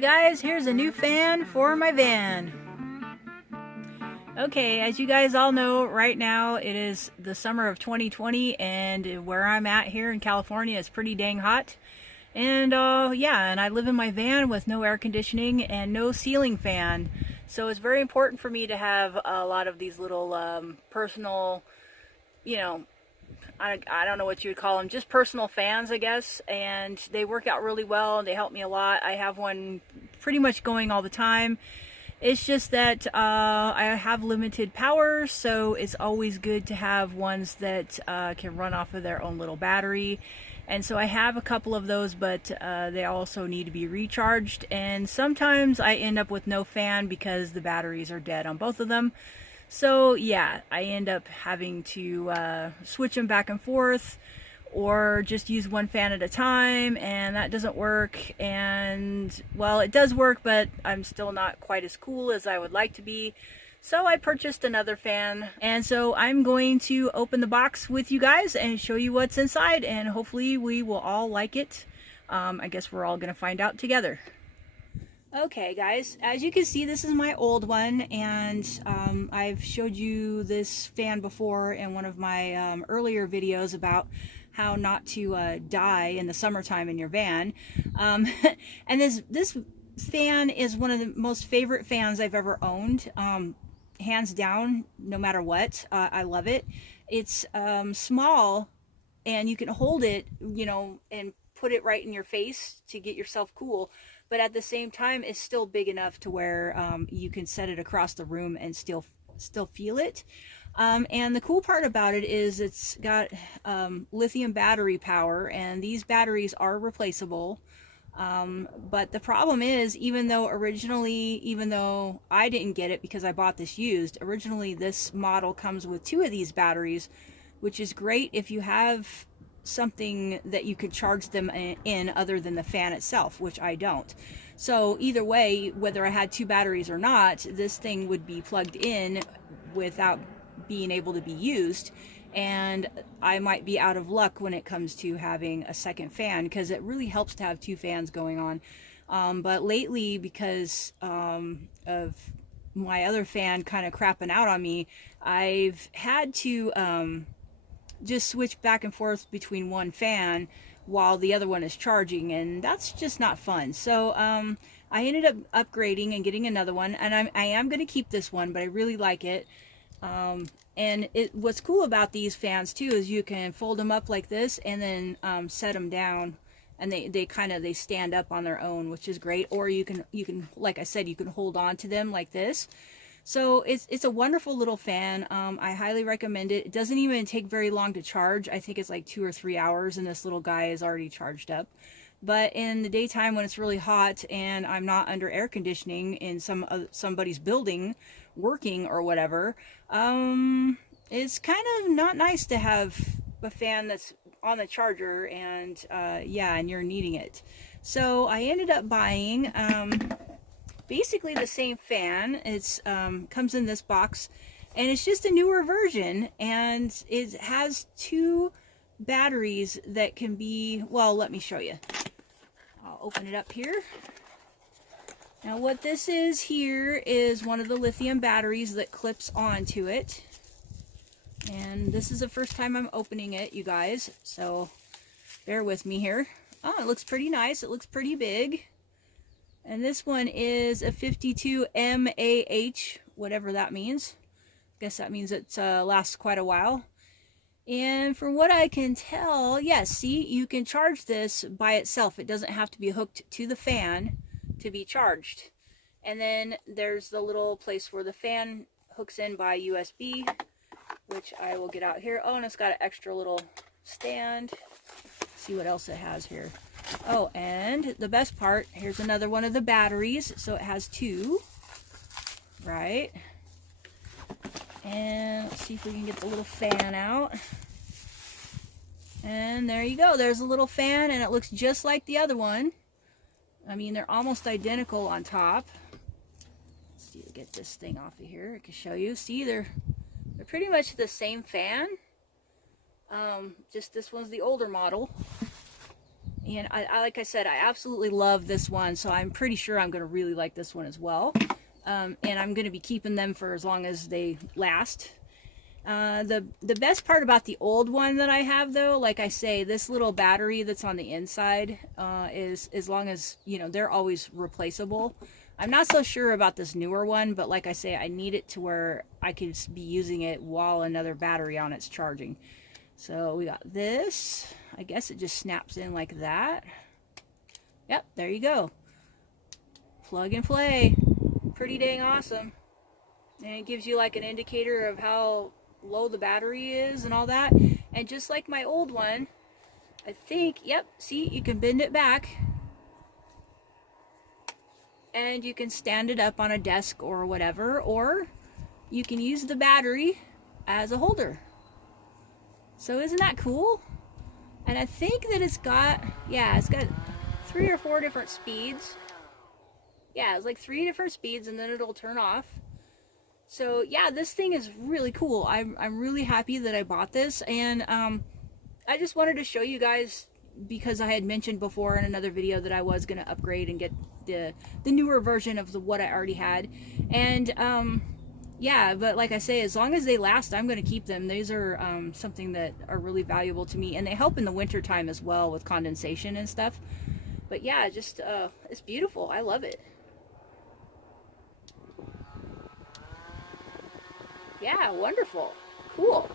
Hey guys, here's a new fan for my van. Okay, as you guys all know, right now it is the summer of 2020 and where I'm at here in California is pretty dang hot. And yeah, and I live in my van with no air conditioning and no ceiling fan. So it's very important for me to have a lot of these little personal, you know, I don't know what you would call them, just personal fans, I guess. And they work out really well. They help me a lot. I have one pretty much going all the time. It's just that I have limited power, so it's always good to have ones that can run off of their own little battery. And so I have a couple of those, but they also need to be recharged. And sometimes I end up with no fan because the batteries are dead on both of them. So yeah, I end up having to switch them back and forth, or just use one fan at a time, and that doesn't work. And well, it does work, but I'm still not quite as cool as I would like to be. So I purchased another fan, and so I'm going to open the box with you guys and show you what's inside, and hopefully we will all like it. I guess we're all gonna find out together. Okay guys, as you can see, this is my old one, and I've showed you this fan before in one of my earlier videos about how not to die in the summertime in your van. And this fan is one of the most favorite fans I've ever owned, hands down, no matter what. I love it. It's small, and you can hold it, you know, and put it right in your face to get yourself cool. But at the same time, it's still big enough to where you can set it across the room and still feel it. And the cool part about it is it's got lithium battery power, and these batteries are replaceable. But the problem is, even though I didn't get it because I bought this used, originally this model comes with 2 of these batteries, which is great if you have something that you could charge them in other than the fan itself, which I don't. So either way, whether I had 2 batteries or not, this thing would be plugged in without being able to be used, and I might be out of luck when it comes to having a second fan, because it really helps to have 2 fans going on. But lately, because of my other fan kind of crapping out on me, I've had to just switch back and forth between one fan while the other one is charging, and that's just not fun. So I ended up upgrading and getting another one, and I am going to keep this one, but I really like it. And what's cool about these fans too is you can fold them up like this and then set them down, and they stand up on their own, which is great. Or you can, like I said, you can hold on to them like this. So it's a wonderful little fan. I highly recommend it. It doesn't even take very long to charge. I think it's like 2 or 3 hours, and this little guy is already charged up. But in the daytime when it's really hot and I'm not under air conditioning in somebody's building working or whatever, it's kind of not nice to have a fan that's on the charger, and yeah, and you're needing it. So I ended up buying basically the same fan. It's comes in this box, and it's just a newer version, and it has 2 batteries that can be, well, let me show you. I'll open it up here. Now what this is here is one of the lithium batteries that clips onto it, and this is the first time I'm opening it, you guys, so bear with me here. Oh, it looks pretty nice. It looks pretty big. And this one is a 52 mAh, whatever that means. Guess that means it lasts quite a while. And from what I can tell, yes, see, you can charge this by itself. It doesn't have to be hooked to the fan to be charged. And then there's the little place where the fan hooks in by USB, which I will get out here. Oh, and it's got an extra little stand. Let's see what else it has here. Oh, and the best part, here's another one of the batteries. So it has 2, right? And let's see if we can get the little fan out. And there you go. There's a little fan, and it looks just like the other one. I mean, they're almost identical on top. Let's see, to get this thing off of here, I can show you. See, they're pretty much the same fan. Just this one's the older model. And like I said, I absolutely love this one, so I'm pretty sure I'm going to really like this one as well. And I'm going to be keeping them for as long as they last. The best part about the old one that I have, though, like I say, this little battery that's on the inside is, as long as, you know, they're always replaceable. I'm not so sure about this newer one, but like I say, I need it to where I could be using it while another battery on it's charging. So we got this. I guess it just snaps in like that. Yep, there you go. Plug and play. Pretty dang awesome. And it gives you like an indicator of how low the battery is and all that. And just like my old one, I think, yep, see, you can bend it back. And you can stand it up on a desk or whatever, or you can use the battery as a holder. So isn't that cool? And I think that it's got, yeah, it's got 3 or 4 different speeds. Yeah, it's like 3 different speeds, and then it'll turn off. So yeah, this thing is really cool. I'm really happy that I bought this, and I just wanted to show you guys, because I had mentioned before in another video that I was going to upgrade and get the newer version of what I already had. And yeah, but like I say, as long as they last, I'm going to keep them. These are something that are really valuable to me, and they help in the winter time as well with condensation and stuff. But yeah, just it's beautiful. I love it. Yeah, wonderful. Cool.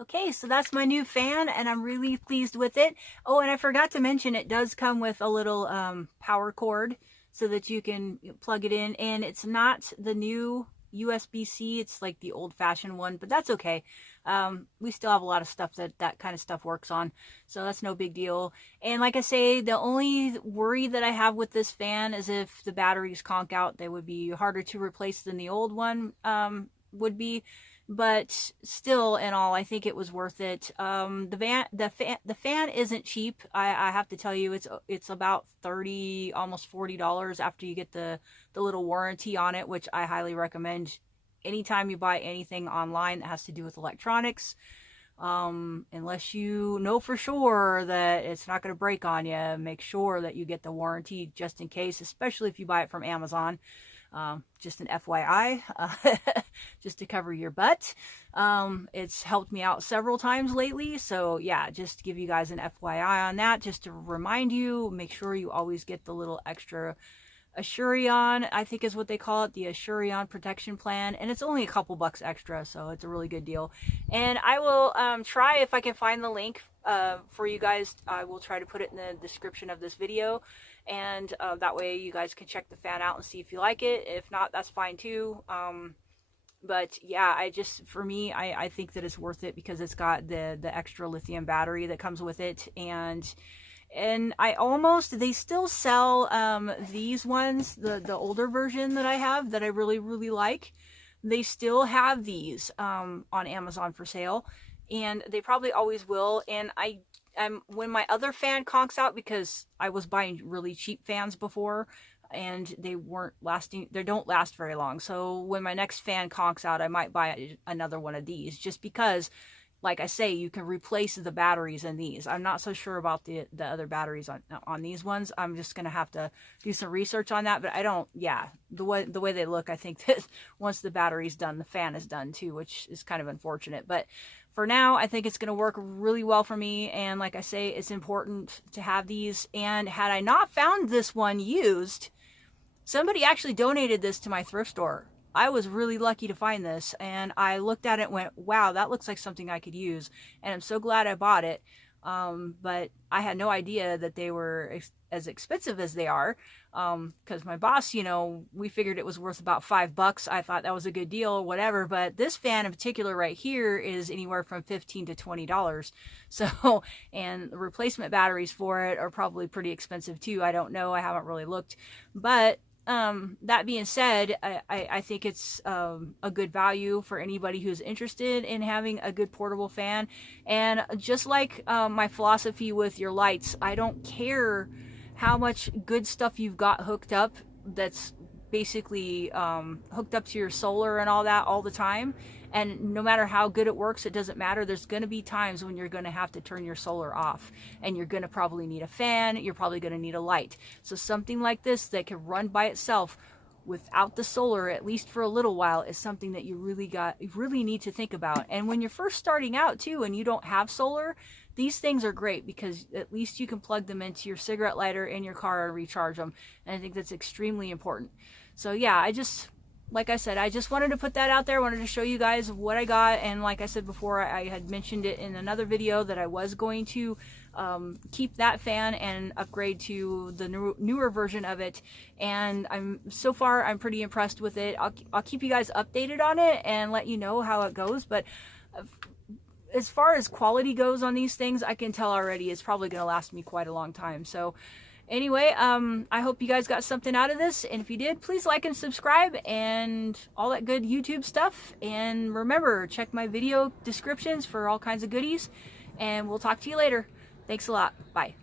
Okay, so that's my new fan, and I'm really pleased with it. Oh, and I forgot to mention, it does come with a little power cord so that you can plug it in, and it's not the new USB-C, it's like the old-fashioned one, but that's okay. We still have a lot of stuff that kind of stuff works on, so that's no big deal. And like I say, the only worry that I have with this fan is if the batteries conk out, they would be harder to replace than the old one would be. But still, in all, I think it was worth it. The fan isn't cheap. I have to tell you, it's about $30, almost $40 after you get the little warranty on it, which I highly recommend anytime you buy anything online that has to do with electronics. Unless you know for sure that it's not going to break on you, make sure that you get the warranty just in case, especially if you buy it from Amazon. Just an FYI, just to cover your butt. It's helped me out several times lately, so yeah, just to give you guys an FYI on that, just to remind you, make sure you always get the little extra Assurion, I think is what they call it, the Assurion protection plan, and it's only a couple bucks extra, so it's a really good deal. And I will try, if I can find the link for you guys, I will try to put it in the description of this video, and that way you guys can check the fan out and see if you like it. If not, that's fine too. But yeah, for me, I think that it's worth it because it's got the extra lithium battery that comes with it. And they still sell these ones, the older version that I have that I really, really like. They still have these on Amazon for sale, and they probably always will. And when my other fan conks out, because I was buying really cheap fans before and they weren't lasting, they don't last very long. So when my next fan conks out, I might buy another one of these, just because, like I say, you can replace the batteries in these. I'm not so sure about the other batteries on these ones. I'm just going to have to do some research on that, but the way they look, I think that once the battery's done, the fan is done too, which is kind of unfortunate. But for now, I think it's going to work really well for me, and like I say, it's important to have these. And had I not found this one used, somebody actually donated this to my thrift store. I was really lucky to find this, and I looked at it and went, wow, that looks like something I could use, and I'm so glad I bought it. But I had no idea that they were as expensive as they are, because my boss, we figured it was worth about $5. I thought that was a good deal or whatever, but this fan in particular right here is anywhere from $15 to $20. So, and the replacement batteries for it are probably pretty expensive too. I don't know, I haven't really looked, but that being said, I think it's a good value for anybody who's interested in having a good portable fan. And just like my philosophy with your lights, I don't care how much good stuff you've got hooked up that's basically hooked up to your solar and all that all the time. And no matter how good it works, it doesn't matter. There's going to be times when you're going to have to turn your solar off, and you're going to probably need a fan. You're probably going to need a light. So something like this that can run by itself without the solar, at least for a little while, is something that you really need to think about. And when you're first starting out too, and you don't have solar, these things are great because at least you can plug them into your cigarette lighter in your car and recharge them. And I think that's extremely important. So yeah, like I said, I just wanted to put that out there. I wanted to show you guys what I got. And like I said before, I had mentioned it in another video that I was going to keep that fan and upgrade to the newer version of it. And so far I'm pretty impressed with it. I'll keep you guys updated on it and let you know how it goes. But as far as quality goes on these things, I can tell already it's probably going to last me quite a long time. So anyway, I hope you guys got something out of this, and if you did, please like and subscribe and all that good YouTube stuff. And remember, check my video descriptions for all kinds of goodies, and we'll talk to you later. Thanks a lot. Bye.